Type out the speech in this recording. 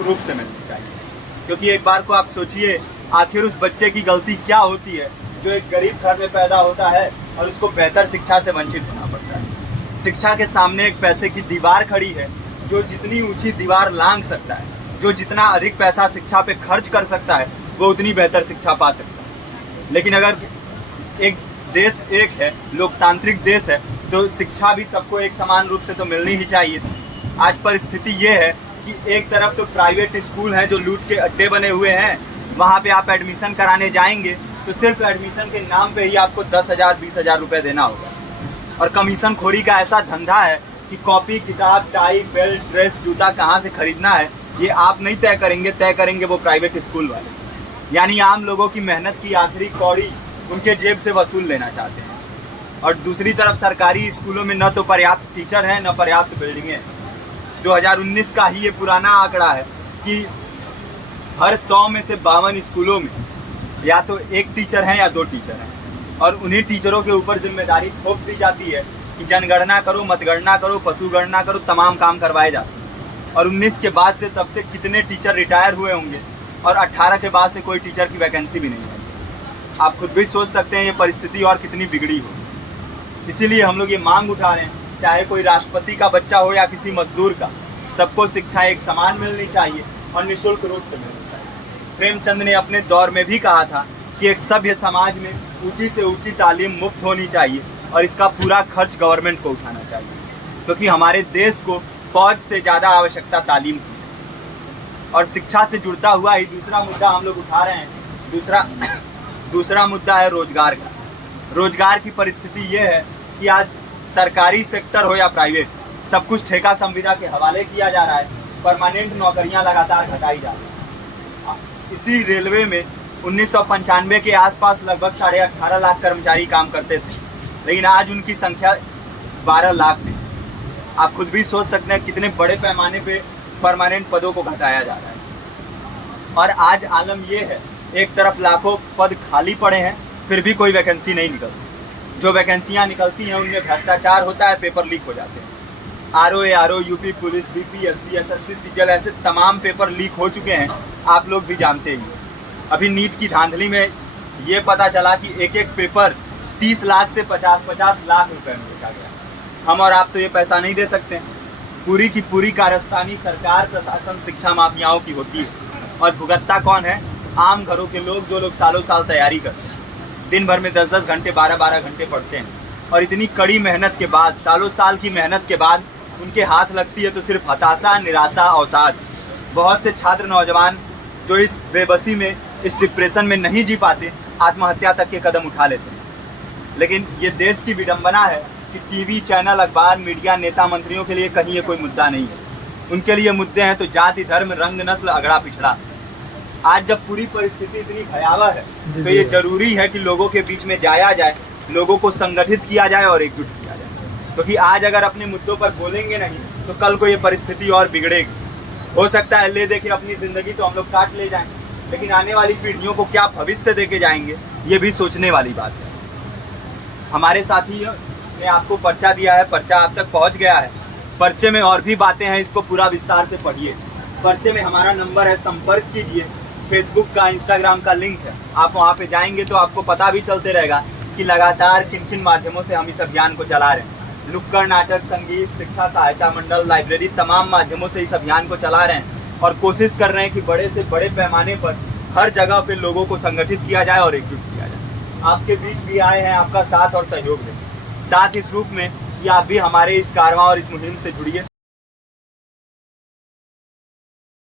निःशुल्क रूप से मिलनी चाहिए। क्योंकि एक बार को आप सोचिए, आखिर उस बच्चे की गलती क्या होती है जो एक गरीब घर में पैदा होता है और उसको बेहतर शिक्षा से वंचित होना पड़ता है। शिक्षा के सामने एक पैसे की दीवार खड़ी है, जो जितनी ऊंची दीवार लांघ सकता है, जो जितना अधिक पैसा शिक्षा पे खर्च कर सकता है, वो उतनी बेहतर शिक्षा पा सकता है। लेकिन अगर एक देश एक है, लोकतांत्रिक देश है, तो शिक्षा भी सबको एक समान रूप से तो मिलनी ही चाहिए। आज परिस्थिति ये है कि एक तरफ तो प्राइवेट स्कूल हैं जो लूट के अड्डे बने हुए हैं, वहाँ पे आप एडमिशन कराने जाएंगे तो सिर्फ एडमिशन के नाम पे ही आपको 10,000 20,000 रुपये देना होगा। और कमीशन खोरी का ऐसा धंधा है कि कॉपी, किताब, टाई, बेल्ट, ड्रेस, जूता कहाँ से खरीदना है ये आप नहीं तय करेंगे वो प्राइवेट स्कूल वाले। यानी आम लोगों की मेहनत की आखिरी कौड़ी उनके जेब से वसूल लेना चाहते हैं। और दूसरी तरफ सरकारी स्कूलों में न तो पर्याप्त टीचर हैं, न पर्याप्त बिल्डिंगें हैं। 2019 का ही ये पुराना आंकड़ा है कि हर 100 में से 52 स्कूलों में या तो एक टीचर है या 2 टीचर हैं। और उन्हीं टीचरों के ऊपर जिम्मेदारी थोप दी जाती है कि जनगणना करो, मतगणना करो, पशुगणना करो, तमाम काम करवाए जाते हैं। और 19 के बाद से तब से कितने टीचर रिटायर हुए होंगे, और 18 के बाद से कोई टीचर की वैकेंसी भी नहीं है। आप खुद भी सोच सकते हैं ये परिस्थिति और कितनी बिगड़ी हो। इसीलिए हम लोग ये मांग उठा रहे हैं, चाहे कोई राष्ट्रपति का बच्चा हो या किसी मजदूर का, सबको शिक्षा एक समान मिलनी चाहिए और निःशुल्क रूप से मिलनी चाहिए। प्रेमचंद ने अपने दौर में भी कहा था कि एक सभ्य समाज में ऊंची से ऊंची तालीम मुफ्त होनी चाहिए और इसका पूरा खर्च गवर्नमेंट को उठाना चाहिए, क्योंकि हमारे देश को फौज से ज़्यादा आवश्यकता तालीम की है। और शिक्षा से जुड़ता हुआ ही दूसरा मुद्दा हम लोग उठा रहे हैं। दूसरा मुद्दा है रोजगार का। रोजगार की परिस्थिति ये है कि आज सरकारी सेक्टर हो या प्राइवेट, सब कुछ ठेका संविदा के हवाले किया जा रहा है। परमानेंट नौकरियां लगातार घटाई जा रही हैं। इसी रेलवे में 1995 के आसपास लगभग 18.5 लाख कर्मचारी काम करते थे, लेकिन आज उनकी संख्या 12 लाख थी। आप खुद भी सोच सकते हैं कितने बड़े पैमाने पे परमानेंट पदों को घटाया जा रहा है। और आज आलम ये है, एक तरफ लाखों पद खाली पड़े हैं, फिर भी कोई वैकेंसी नहीं निकलती। जो वैकेंसियां निकलती हैं उनमें भ्रष्टाचार होता है, पेपर लीक हो जाते हैं। RO, UP police, BPSC, SSC, CGL, ऐसे तमाम पेपर लीक हो चुके हैं, आप लोग भी जानते ही हैं। अभी नीट की धांधली में ये पता चला कि एक एक पेपर 30 लाख से 50-50 लाख रुपए में बेचा गया। हम और आप तो ये पैसा नहीं दे सकते। पूरी की पूरी कारस्तानी सरकार, प्रशासन, शिक्षा माफियाओं की होती है। और भुगतता कौन है? आम घरों के लोग, जो लोग सालों साल तैयारी करते हैं, दिन भर में 10-10 घंटे, 12-12 घंटे पढ़ते हैं। और इतनी कड़ी मेहनत के बाद, सालों साल की मेहनत के बाद उनके हाथ लगती है तो सिर्फ हताशा, निराशा, अवसाद। बहुत से छात्र नौजवान जो इस बेबसी में, इस डिप्रेशन में नहीं जी पाते, आत्महत्या तक के कदम उठा लेते हैं। लेकिन ये देश की विडंबना है कि टीवी चैनल, अखबार, मीडिया, नेता, मंत्रियों के लिए कहीं ये कोई मुद्दा नहीं है। उनके लिए मुद्दे हैं तो जाति, धर्म, रंग, नस्ल, अगड़ा पिछड़ा। आज जब पूरी परिस्थिति इतनी भयावह है तो ये जरूरी है कि लोगों के बीच में जाया जाए, लोगों को संगठित किया जाए और एकजुट किया जाए। क्योंकि आज अगर अपने मुद्दों पर बोलेंगे नहीं तो कल को ये परिस्थिति और बिगड़ेगी। हो सकता है ले दे के अपनी ज़िंदगी तो हम लोग काट ले जाएं, लेकिन आने वाली पीढ़ियों को क्या भविष्य दे के जाएंगे, ये भी सोचने वाली बात है। हमारे साथी ने आपको पर्चा दिया है, पर्चा आप तक पहुँच गया है। पर्चे में और भी बातें हैं, इसको पूरा विस्तार से पढ़िए। पर्चे में हमारा नंबर है, संपर्क कीजिए। फेसबुक का, इंस्टाग्राम का लिंक है, आप वहाँ पे जाएंगे तो आपको पता भी चलते रहेगा कि लगातार किन किन माध्यमों से हम इस अभियान को चला रहे हैं। नुक्कड़ नाटक, संगीत, शिक्षा सहायता मंडल, लाइब्रेरी, तमाम माध्यमों से इस अभियान को चला रहे हैं और कोशिश कर रहे हैं कि बड़े से बड़े पैमाने पर हर जगह पे लोगों को संगठित किया जाए और एकजुट किया जाए। आपके बीच भी आए हैं आपका साथ और सहयोग दें। साथ इस रूप में कि आप भी हमारे इस कारवां और इस मुहिम से जुड़िए।